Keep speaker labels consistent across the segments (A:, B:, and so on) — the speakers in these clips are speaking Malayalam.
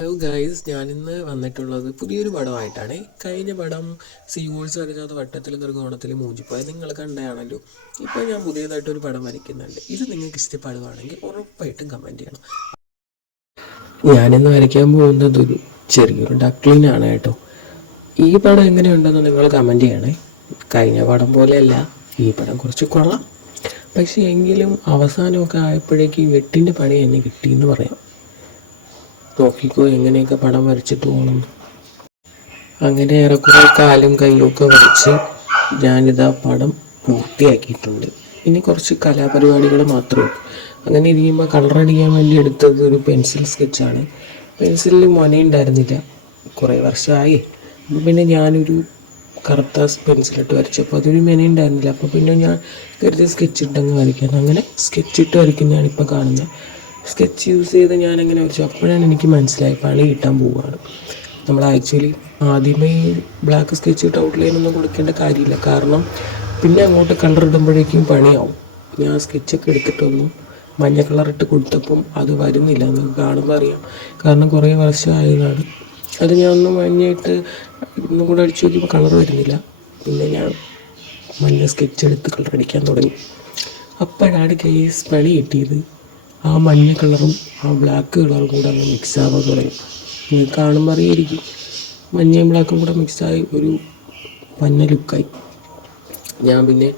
A: ഹലോ ഗൈസ് ഞാനിന്ന് വന്നിട്ടുള്ളത് പുതിയൊരു പടമായിട്ടാണ്. കഴിഞ്ഞ പടം സീവോൾസ് വരച്ചാത്ത വട്ടത്തിൽ നിർഗോണത്തിൽ മൂഞ്ചിപ്പോയത് നിങ്ങൾ കണ്ടതാണല്ലോ. ഇപ്പോൾ ഞാൻ പുതിയതായിട്ടൊരു പടം വരയ്ക്കുന്നുണ്ട്. ഇത് നിങ്ങൾക്ക് ഇഷ്ടപ്പെടുവാണെങ്കിൽ ഉറപ്പായിട്ടും കമന്റ് ചെയ്യണം. ഞാനിന്ന് വരയ്ക്കാൻ പോകുന്നത് ഒരു ചെറിയൊരു ഡക്ലിനാണ് കേട്ടോ. ഈ പടം എങ്ങനെയുണ്ടെന്ന് നിങ്ങൾ കമന്റ് ചെയ്യണേ. കഴിഞ്ഞ പടം പോലെയല്ല ഈ പടം കുറച്ച് കൊള്ളാം. പക്ഷേ എങ്കിലും അവസാനമൊക്കെ ആയപ്പോഴേക്ക് വെട്ടിന്റെ പണി എന്നെ കിട്ടിയെന്ന് പറയാം. നോക്കിക്കോ എങ്ങനെയൊക്കെ പടം വരച്ചിട്ട് പോകണം അങ്ങനെ ഏറെക്കുറെ കാലും കയ്യിലൊക്കെ വരച്ച് ഞാനിതാ പടം പൂർത്തിയാക്കിയിട്ടുണ്ട്. ഇനി കുറച്ച് കലാപരിപാടികൾ മാത്രമേ ഉള്ളൂ. അങ്ങനെ ഇരിക്കുമ്പോൾ കളർ അടിക്കാൻ വേണ്ടി എടുത്തത് ഒരു പെൻസിൽ സ്കെച്ചാണ്. പെൻസിലിൽ മൊനയുണ്ടായിരുന്നില്ല കുറേ വർഷമായി അപ്പോൾ പിന്നെ ഞാനൊരു കറുത്ത പെൻസിലിട്ട് വരച്ചപ്പോൾ അതൊരു മെന ഉണ്ടായിരുന്നില്ല. അപ്പോൾ പിന്നെ ഞാൻ കരുതി സ്കെച്ച് ഇട്ടങ്ങ് വരയ്ക്കാൻ. അങ്ങനെ സ്കെച്ച് ഇട്ട് വരയ്ക്കുന്നതാണ് ഇപ്പോൾ കാണുന്നത് സ്കെച്ച് യൂസ് ചെയ്ത് ഞാൻ അങ്ങനെ വരച്ചു അപ്പോഴാണ് എനിക്ക് മനസ്സിലായി പണി കിട്ടാൻ പോവുകയാണ് നമ്മൾ ആക്ച്വലി ആദ്യമേ ബ്ലാക്ക് സ്കെച്ച് ഇട്ട് ഔട്ട്ലൈൻ ഒന്നും കൊടുക്കേണ്ട കാര്യമില്ല. കാരണം പിന്നെ അങ്ങോട്ട് കളർ ഇടുമ്പോഴേക്കും പണിയാവും. ഞാൻ സ്കെച്ചൊക്കെ എടുത്തിട്ടൊന്നും മഞ്ഞ കളർ ഇട്ട് കൊടുത്തപ്പം അത് വരുന്നില്ല. നിങ്ങൾക്ക് കാണുമ്പോൾ അറിയാം. കാരണം കുറേ വർഷമായതാണ്. അത് ഞാൻ ഒന്ന് മഞ്ഞയിട്ട് ഒന്നും കൂടെ അടിച്ചു നോക്കിയപ്പോൾ കളർ വരുന്നില്ല. പിന്നെ ഞാൻ മഞ്ഞ സ്കെച്ച് എടുത്ത് കളർ അടിക്കാൻ തുടങ്ങി. അപ്പോഴാണ് കേസ് പണി കിട്ടിയത്. ആ മഞ്ഞ കളറും ആ ബ്ലാക്ക് കളറും കൂടെ അങ്ങ് മിക്സ് ആവാൻ തുടങ്ങി. നിങ്ങൾക്ക് കാണുമ്പോൾ അറിയായിരിക്കും. മഞ്ഞയും ബ്ലാക്കും കൂടെ മിക്സായി ഒരു മഞ്ഞ ലുക്കായി ഞാൻ പിന്നെ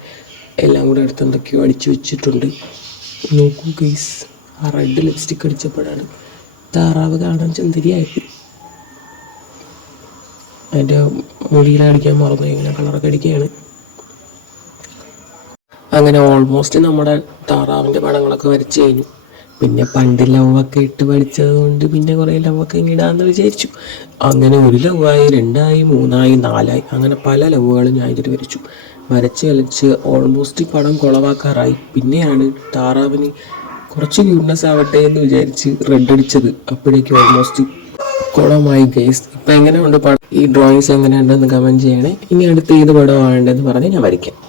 A: എല്ലാം കൂടെ എടുത്ത് എന്തൊക്കെയോ അടിച്ചു വെച്ചിട്ടുണ്ട്. നോക്കൂ ഗൈസ് ആ റെഡ് ലിപ്സ്റ്റിക് അടിച്ചപ്പോഴാണ് താറാവ് കാണാൻ ചന്ദരിയായത് അതിന്റെ മുടിയിലടിക്കാൻ മറന്നു. ഇങ്ങനെ കളറൊക്കെ അടിക്കുകയാണ്. അങ്ങനെ ഓൾമോസ്റ്റ് നമ്മുടെ താറാവിന്റെ പടങ്ങളൊക്കെ വരച്ച് കഴിഞ്ഞു. പിന്നെ പണ്ട് ലവൊക്കെ ഇട്ട് പഠിച്ചത് കൊണ്ട് പിന്നെ കുറേ ലവൊക്കെ ഇങ്ങനെ ഇടാമെന്ന് വിചാരിച്ചു. അങ്ങനെ ഒരു ലവായി രണ്ടായി മൂന്നായി നാലായി അങ്ങനെ പല ലവുകളും ഞാൻ ഇതിൽ വരച്ചു. വരച്ച് കളിച്ച് ഓൾമോസ്റ്റ് പടം കുളവാക്കാറായി. പിന്നെയാണ് താറാവിന് കുറച്ച് ക്യൂട്ട്നെസ് ആവട്ടെ എന്ന് വിചാരിച്ച് റെഡ് അടിച്ചത്. അപ്പോഴേക്കും ഓൾമോസ്റ്റ് കുളമായി ഗൈസ് ഇപ്പം എങ്ങനെയുണ്ട് പടം? ഈ ഡ്രോയിങ്സ് എങ്ങനെയുണ്ടെന്ന് കമന്റ് ചെയ്യണേ. ഇനി അടുത്ത് ഏത് പടമാണ് വേണ്ടതെന്ന് പറഞ്ഞ് ഞാൻ വരയ്ക്കാം.